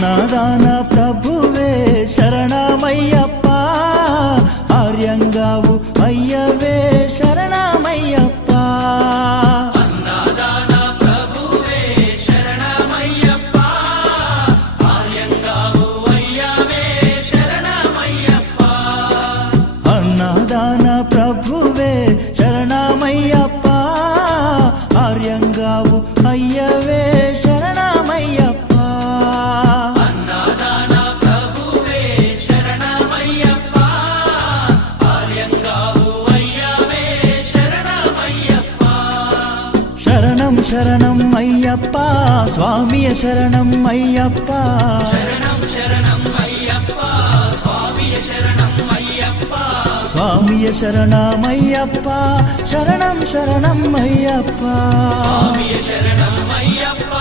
అన్నదాన ప్రభువే శరణమయ్యప్ప, ఆర్యంగావు అయ్యవే శరణమయ్యప్ప. అన్నదాన ప్రభువే శరణమయ్యప్ప, ఆర్యంగావు అయ్యవే శరణమయ్యప్ప. అన్నదాన ప్రభువే శరణమయ్యప్ప, ఆర్యంగావు అయ్యవే శరణమయ్యప్ప. అన్నదాన ప్రభువే శరణమయ్యప్ప, ఆర్యంగావు అయ్యవే శరణమయ్యప్ప. శరణం శరణం అయ్యప్ప, స్వామియ శరణం అయ్యప్ప. శరణం శరణం అయ్యప్ప, స్వామియ శరణం అయ్యప్ప. స్వామియ శరణమయ్యప్ప, శరణం శరణం అయ్యప్ప. స్వామియ శరణం అయ్యప్ప.